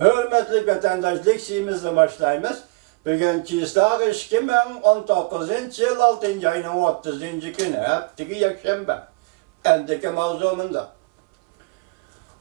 Hürmetli vatandaşlık şeyimizle başlayımız. Bugün Kistak 2019 yıl 6. ayının 30. günü heptiki yakşembe. Endeki mavzumunda.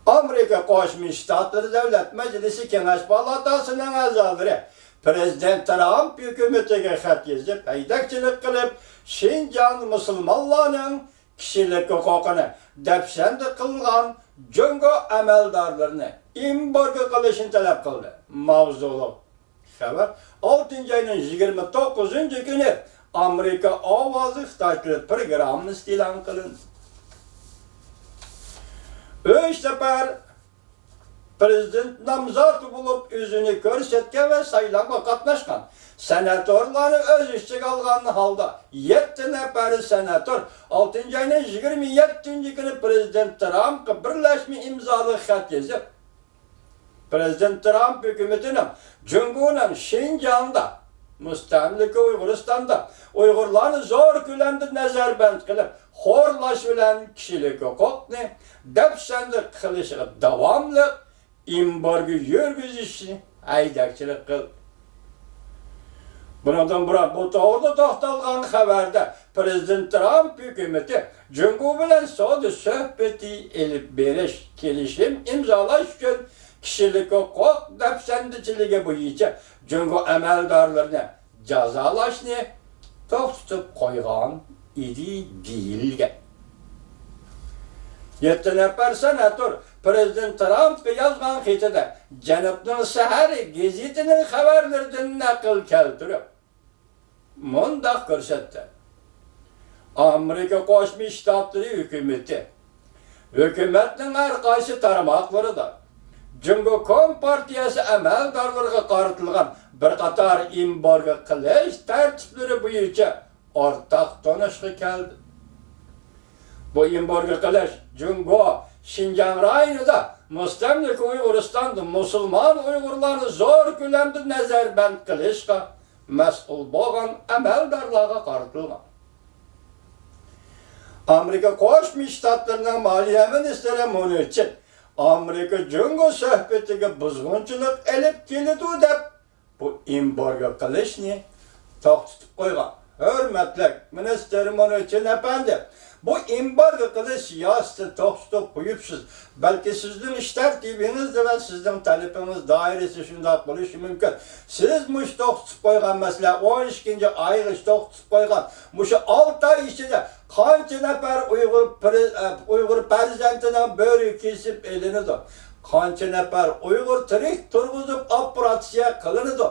Amerika Koşmuş Ştatları Devlet Meclisi Keneş Palatası'nın azaları Prezident Trump hükümetine xat yazıp, haydakçılık kılıp, Şincan Müslümanlarının kişilik hukukunu depşendi kılgan cöngo əməldarlarını imbargo kılışını talep kıldı. Mavzulu haber 6. ayının 29. günü Amerika Avazı Xitayçılık programını ilan kılındı. Üç sefer prezident namzatı bulup yüzünü körsetken ve saylanma katlaşkan senatörleri öz işçi kalgan halda 7 neferi senatör 6. ayının 27. günü Prezident Trump birleşme imzalı xat yazıp Prezident Trump hükümetinin Cumhur'un Şincan'da müstemlike Uyguristan'da Uygurlarını zor külemde nezarband kılıp horlaş bilen kişilik hukukunu depşendi kılışı devamlı imbargo yürgüzüşünü haydakçılık kıl. Buradan bu doğruda toxtalgan haberde Prezident Trump hükümeti Cumhur bilen soğudu söhbeti elip beriş kelişim imzalaş için kişilik hukuk depşendiciliğe boyunca Cumhur əməldarlarını cazalaşını tutup koygan idi değilge. 7 nefer senatör Prezident Trump yazgan xitede Cenab'nın Səhəri gazetinin haberlerden nakıl keltirip mundaq görsetdi. Amerika Koşmuş Ştatları hükümetinin arkası tarmakları da Cumhur Kompartiyası əməldarlarına qartılgan bir qatar imbargo qilish tertipleri boyunca ortak tanışığı geldi. Bu imbargo qilish Cumhur Şinjan rayonida müstemlike Uyguristan'da Müslüman Uygurlarını zor külemde nezarband qilishga mas'ul bo'lgan amaldorlarga qartilgan. Amerika Qo'shma Shtatlarining Moliya ministri buning uchun Amerika Cumhur suhbatiga buzg'unchilik elib keladi deb bu imbargo qilishni to'xtatib qo'ygan. Hurmatli ministr buning uchun efendim bu imbargo qilish siyosati to'xtatib qo'yibsiz. Belki sizin iş tertibinizde ve sizin talebiniz dairesi şundak bo'lishi mümkün. Siz muş to'xtatib qo'ygan mesela 12. ayga to'xtatib qo'ygan. Muşu 6 ay içinde qancha nafar Uygur prezidentinden böyle kesip elinidir. Qancha nafar Uygur tirik turg'izib operatsiya qilinadi.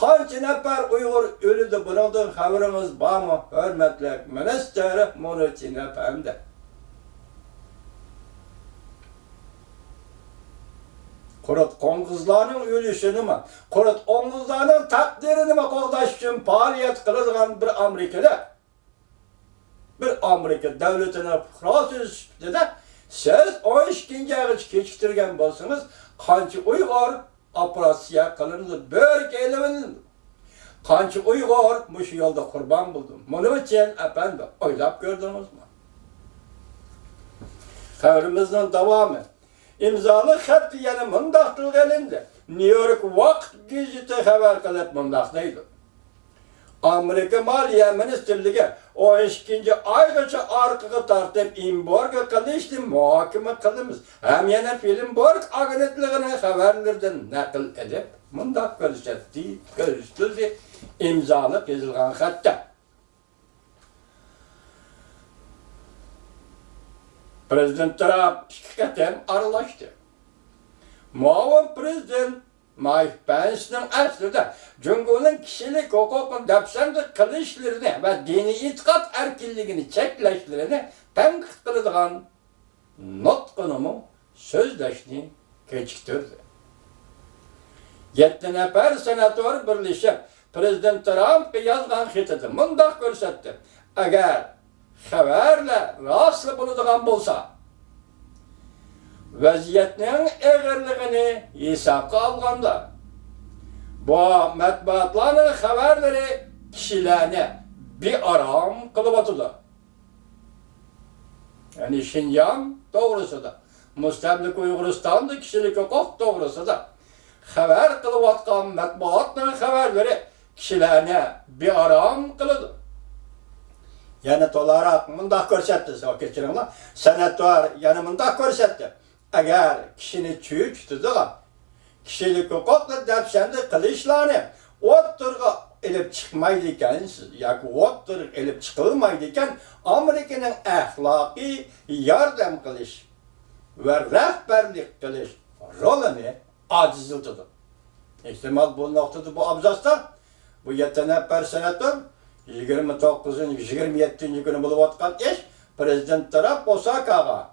Qancha nafar Uygur o'lidi. Bundan xabarimiz bormi? Hurmatli ministr Munotin efendi. Kurat qo'ng'izlarning o'lishini mi? Kurat qo'ng'izlarning taqdirini mi qo'g'dash uchun faoliyat qiladigan bir Amerika davlatini fuqarosi dedi. Siz 12. aygacha kechiktirgan bo'lsangiz, qancha Uyg'ur operatsiya qilindi, bir kelindi. Qancha Uyg'ur mush yo'lda qurbon bo'ldi. Buning uchun efendim o'ylab ko'rdingizmi? Xabarimizning davomi imzalı xat yana mundaq tilgalindi. New York Vaqt gazeti xabar qilib mundaq deydi. Amerika Moliya Ministrligi 12. aygacha orqaga tortib imbargo qilishni muhokama qilamiz. Ham yana Filmborg agentligining xabarlaridan naql edib mundaq ko'rsatdi imzalı yozilgan xatda. Prezident Trump şirketten aralaştı. Muavin Prezident Mike Pence'nin aslında Cumhur'un kişilik hukukunu depşendi kılışlarını ve dini itikat erkinliğini çekleşlerini tenkit kılıdığın nutkunumu sözleşini keçiktirdi. 7 nefer senatör birleşip Prezident Trump yazgan xitini mundaq ko'rsatdi. Agar xabarlar rostli bo'ladigan bo'lsa, vaziyatning og'irligini hisobga olganda bu matbuotlarning xabarlari kishilarni bearam qilib o'tadi. Yani Şinjan doğrusida, Müstemlik Uyguristan'da kişilik hukuk doğrusida xabar qilayotgan matbuotning xabarlari kishilarni bearam qiladi. Yani olarak bunda ko'rsatdi, kechiringlar. San'atlar yana bunda ko'rsatdi. Agar kishini çüyü tutadigan, kishilik huquqni dafsanda qilishlarni o'ttirga elib chiqmaydi ekansiz, yoki o'ttirga elib chiqilmaydi ekan, Amerikaning axloqiy yordam qilish va rahbarlik qilish rolini ajizladi. Ehtimal bu noktada bu abzasda bu 7 nafar senatör 29-27 günü buluyotgan ish prezident taraf Osakaga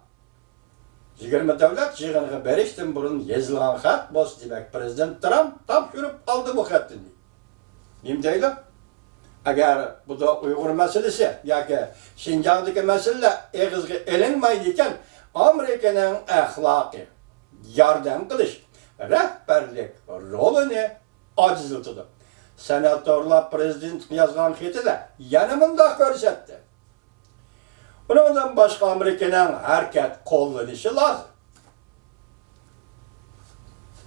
20 davlat yig'iniga berishdan burun yozilgan xat bo'lsa, demak prezident Trump topshirib oldi bu xatni. Nima deydi? Agar bu da Uyg'ur masalasi yoki Xinjiangdagi masala eg'izga elinmaydi ekan, Amerikaning axloqiy yordam qilish rahbarlik rolini ajizlatadi. Senatörlar prezident yazgan xatida yana bunday ko'rsatdi. Bundan başka Amerika'nın hareket kullanışı lazım.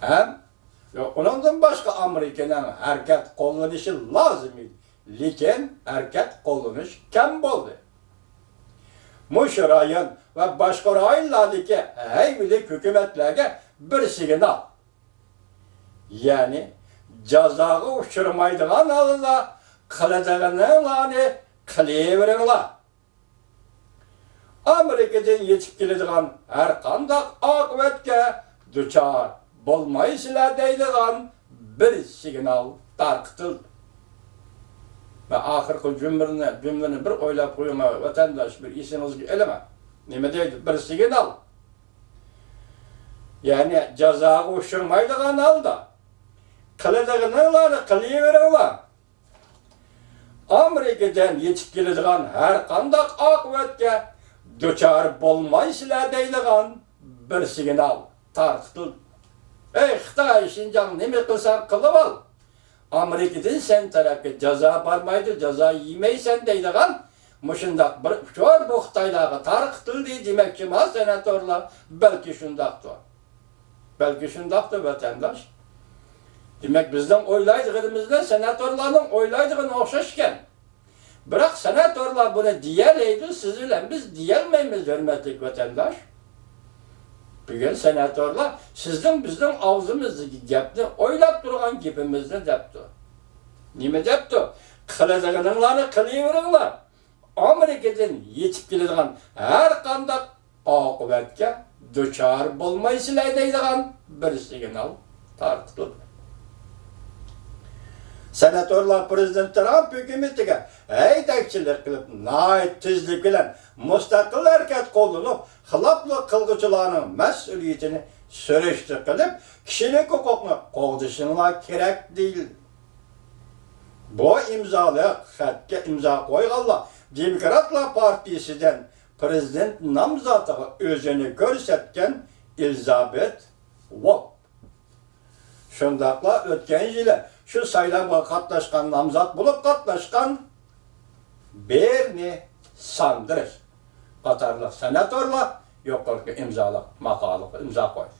Hem ondan başka Amerika'nın hareket kullanışı lazım. Lakin hareket kullanış kam oldu. Muşrayan ve başka rayonlardaki heybilik hükümetlerge bir signal. Yani cezağı uçurmaydıgan alınla kıladığınlarını kılayıverirler. Amerika'dan yetip keladigan har qanday oqibatga duchor bo'lmaysizlar deydigan bir signal tarqatildi. Ve ahirgi cümleni bir o'ylab qo'yma vatandosh, bir esingizga ilma. Nima deydi? Bir signal. Yani jazoga ushirmaydigan holda qiladiganlarni qilaveringlar. Amerika'dan yetip keladigan har qanday oqibatga duchor bo'lmaysizlar deydigan bir signal tarqatildi. Ey Xitoy, Xinjiang nima qilsan qilib ol. Amerikadan sen tarafga jazo bormaydi, jazo yemeysen deydigan mushundaq bir uçor bu Xitoylarga tarqatildi demoqchi emas senatorlar. Balki shundaqdir. Balki shundaqdir vatandosh. Demak bizning o'ylaydig'imizda senatorlarning o'ylaydig'ini o'xshash ekan. Biroq senatorlar bunu diyeleydi, siz bilen biz diyelmeyimiz hürmetli vatandaş. Bugün senatorlar sizden bizden ağzımızdaki gapni oylab turgan gapimizni depti. Nima depti? Qiladig'inlarni qilaveringlar. Amerikadan yetib keladigan har qanday oqibatga duchor bo'lmaysizlar deydigan bir signal tarqatildi. Senatorlar prezident Trump hükümetiga haydakchilik qilib, nəhayət tezlik bilan mustaqil harakat qo'llanib, xiloflik qilguvchilarning mas'uliyatini so'rashdi qilib, kishilik huquqni qo'g'dishinglar kerak deyildi. Bu imzoli xatga imzo qo'yganlar Demokratlar partiyasidan prezident nomzodiga o'zini ko'rsatgan Elizabeth Warren. Shundaqla o'tgan yili şu saylamga qatnashgan nomzod bo'lib qatnashgan Bernie Sanders qatorliq senatorlar yuqorgi imzolab maqolaga imzo qo'ydi.